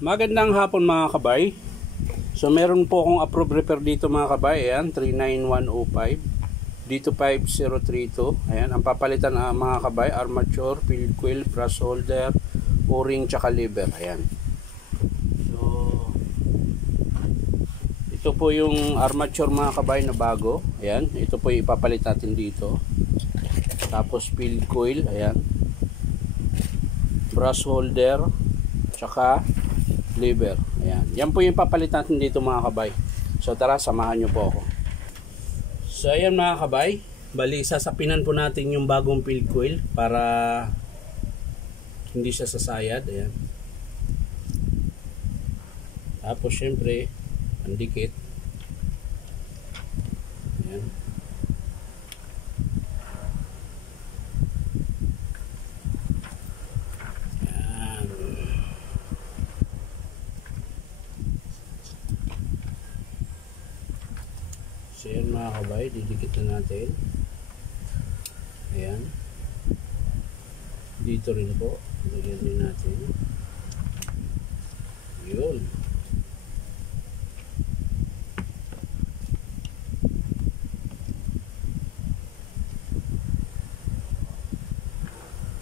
Magandang hapon mga kabay. So meron po akong approved repair dito mga kabay. Ayan, 39105. Dito 5032. Ayan, ang papalitan mga kabay, armature, field coil, brush holder, o-ring, tsaka lever. Ayan. So ito po yung armature mga kabay na bago. Ayan, ito po yung ipapalit natin dito. Tapos field coil, ayan. Brush holder, tsaka lever. Ayan. Yan po yung papalit natin dito mga kabay. So tara, samahan nyo po ako. So ayan mga kabay, bali sasapinan po natin yung bagong field coil para hindi siya sasayad. Ayan. Tapos syempre ang dikit. Ayan. So yan mga kabay, didikit na natin. Ayan. Dito rin po, lagyan din natin. Yun.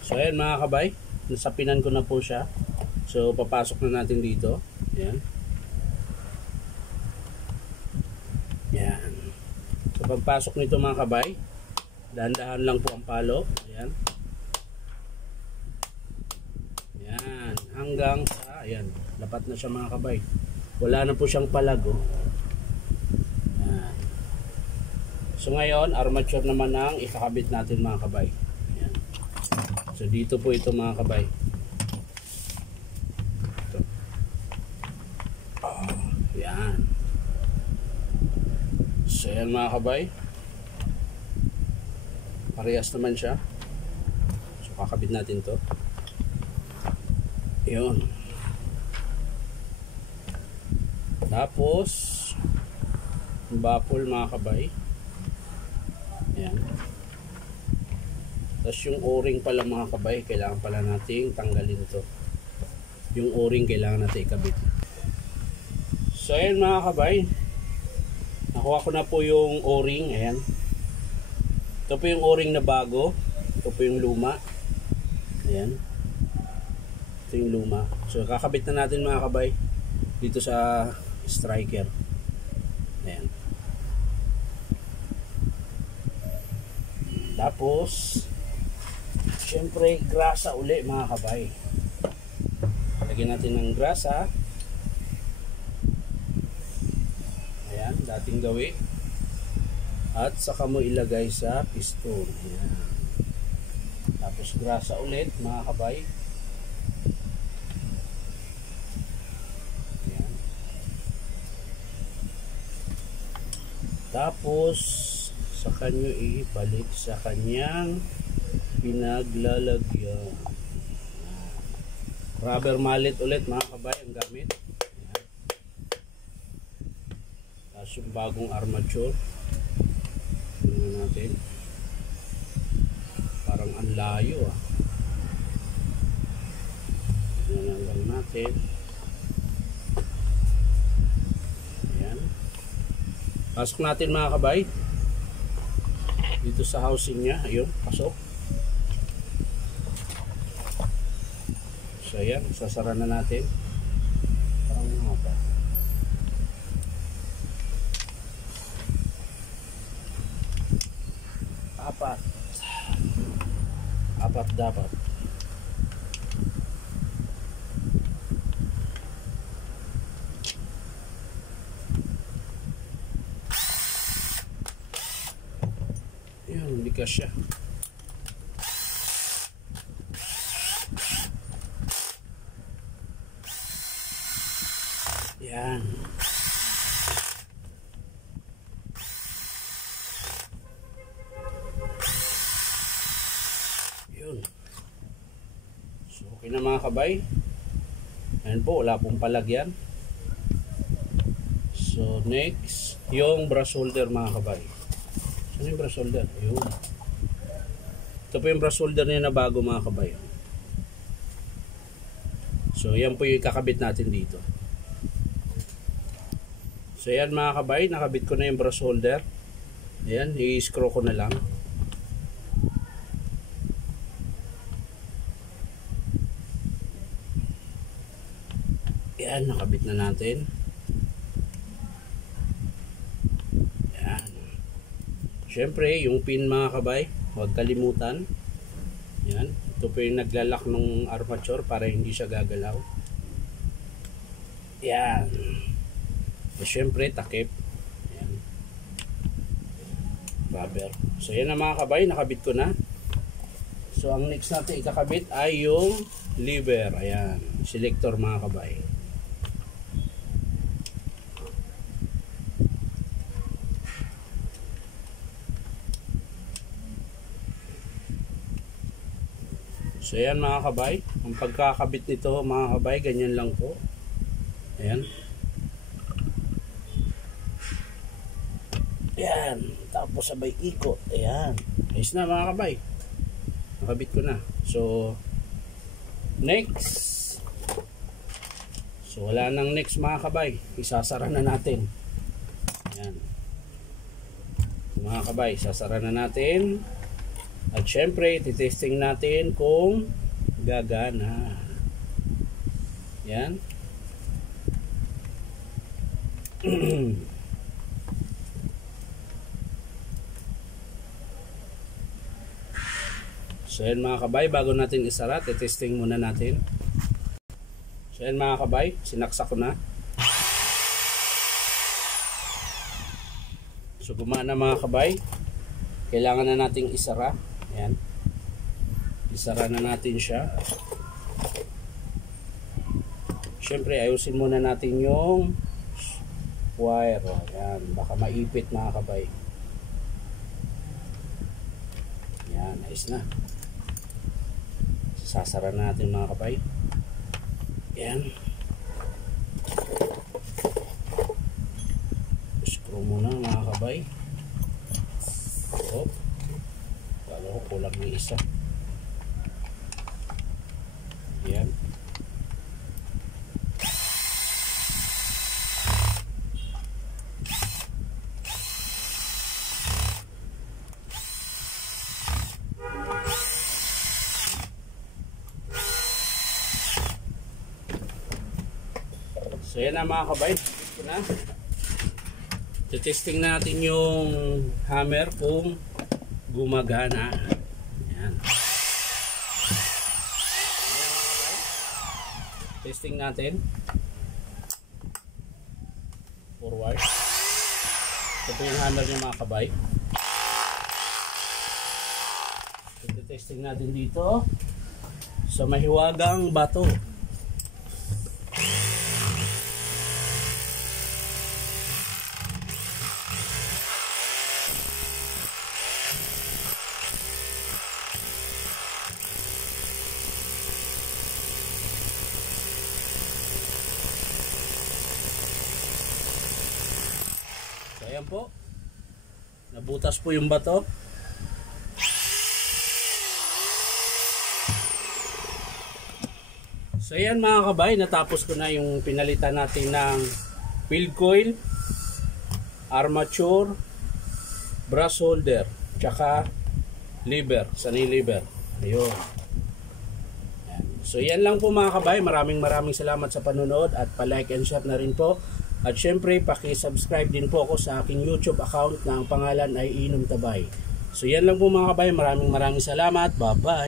So ayan mga kabay, nasapinan ko na po siya. So papasok na natin dito. Ayan. Ayan. So pagpasok nito mga kabay, dahan-dahan lang po ang palo. Ayan. Ayan. Hanggang sa, ayan, dapat na siya mga kabay. Wala na po siyang palago. Ayan. So ngayon, armature naman ang ikakabit natin mga kabay. Ayan. So dito po ito mga kabay. Ito. Oh, ayan. So yan mga kabay, parehas naman siya. So kakabit natin to. Yun. Tapos baffle mga kabay. Ayan. Tapos yung o-ring pala mga kabay, kailangan pala nating tanggalin to. Yung o-ring kailangan natin ikabit. So ayan mga kabay, nakuha ko na po yung o-ring. Ayan. Ito po yung o-ring na bago. Ito po yung luma. Ayan. Ito yung luma. So kakabit na natin mga kabay dito sa striker. Ayan. Tapos syempre grasa uli mga kabay. Lagyan natin ng grasa. Dating gawi at saka mo ilagay sa piston. Ayan. Tapos grasa ulit mga kabay. Ayan. Tapos saka nyo ibalik sa kanyang pinaglalagyan. Rubber mallet ulit mga kabay ang gamit. Yung bagong armature. Tingnan natin. Parang ang layo ah. Tingnan lang natin. Ayan. Pasok natin mga kabay dito sa housing nya. Ayun, pasok. So ayan, sasara na natin. Parang mga pa. Apat dapat. Yan, hindi kasya. Yan. So okay na mga kabay. Ayan po, wala pong palagyan. So next, yung brush holder mga kabay. Saan yung brush holder? Ayun. Ito po yung brush holder niya na bago mga kabay. So yan po yung kakabit natin dito. So yan mga kabay, nakabit ko na yung brush holder. Ayan, i-screw ko na lang. Ayan, nakabit na natin. Ayan. Siyempre, yung pin mga kabay, huwag kalimutan. Ayan, ito po yung naglalak ng armature para hindi siya gagalaw. Ayan. So, siyempre, takip. Ayan. Rubber. So, yan na mga kabay, nakabit ko na. So, ang next natin ikakabit ay yung lever. Ayan, selector mga kabay. So ayan mga kabay, ang pagkakabit nito mga kabay, ganyan lang po. Ayan. Ayan, tapos sabay ikot. Ayan, ayos na mga kabay, nakabit ko na. So next, so wala nang next mga kabay, isasara na natin. Ayan mga kabay, isasara na natin. At syempre, titesting natin kung gagana. Yan. So yan mga kabay, bago natin isara, titesting muna natin. So yan mga kabay, sinaksak ko na. So gumana mga kabay. Kailangan na nating isara. Ayan. Isara na natin siya. Siyempre, ayusin muna natin yung wire. Ayan. Baka maipit mga kabay. Ayan. Ayos na. Sasara na natin mga kabay. Ayan. Screw muna mga kabay. Oh. Kala ko kulang ng isa. Yan. So yan na mga kabay. Ito na. Testing natin yung hammer kung gumagana. Ayan. Testing natin. Forward. Ito po yung hammer niya mga kabay. Testing natin dito sa mahiwagang bato. Ayan po, nabutas po yung bato. So ayan mga kabay, natapos ko na yung pinalitan natin ng field coil, armature, brush holder, tsaka lever, sunny lever. Ayun. Ayan. So yan lang po mga kabay, maraming salamat sa panonood at pa-like and share na rin po. At syempre, paki-subscribe din po ako sa aking YouTube account na ang pangalan ay Inom Tabay. So yan lang po mga kabay, maraming salamat. Bye-bye.